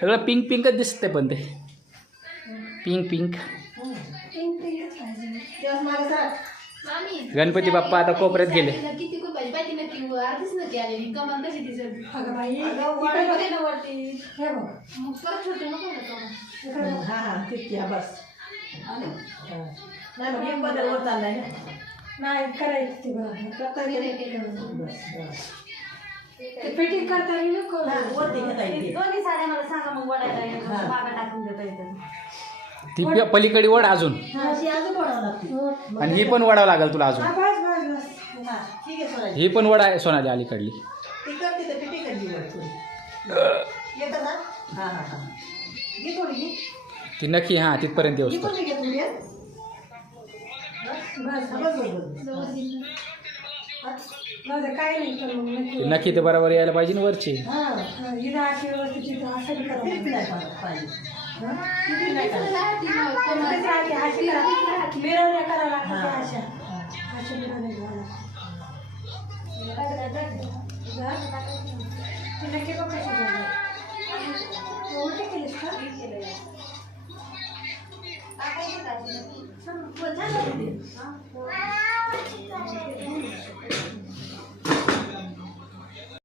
सगळं पिंक पिंकच दिसते पण ते पिंक पिंक. गणपती बाप्पा आता कोपऱ्यात गेले. किती खूप पाहिजे नक्की आधीच नक्की आलेली कमान कशी दिसत मग परत छोटे नको ना कमान. हा हा किती बस नाही मग एक बदल वर चाललाय ना. नाही करायचं ते फिटिंग करता येईल वरती घेता येते. दोन्ही साड्या मला सांगा मग वडायला मागा टाकून देता येतं. ती पलीकडे वड अजून अशी अजून वडावं लागते. आणि ही पण वडावं लागेल तुला अजून. हा ठीक आहे सोनाली. ही पण वड आहे सोनाली अलीकडली. ती करते तर पिटी करली वर थोडी येतं ना. हा हा हा घे थोडी घे. ती नक्की हां तिथपर्यंत येऊ ही शकतो. पण घे थोडी. काय नाही तर मग ती नक्की ते बरोबर यायला पाहिजे ना वरची. हिला अशी व्यवस्थित असं करावं पाहिजे. मिरवण्या करावं लागतात अशा अशा मिरवण्या घ्यावं नक्की बघ कशी उलटी केलीस का टाकायची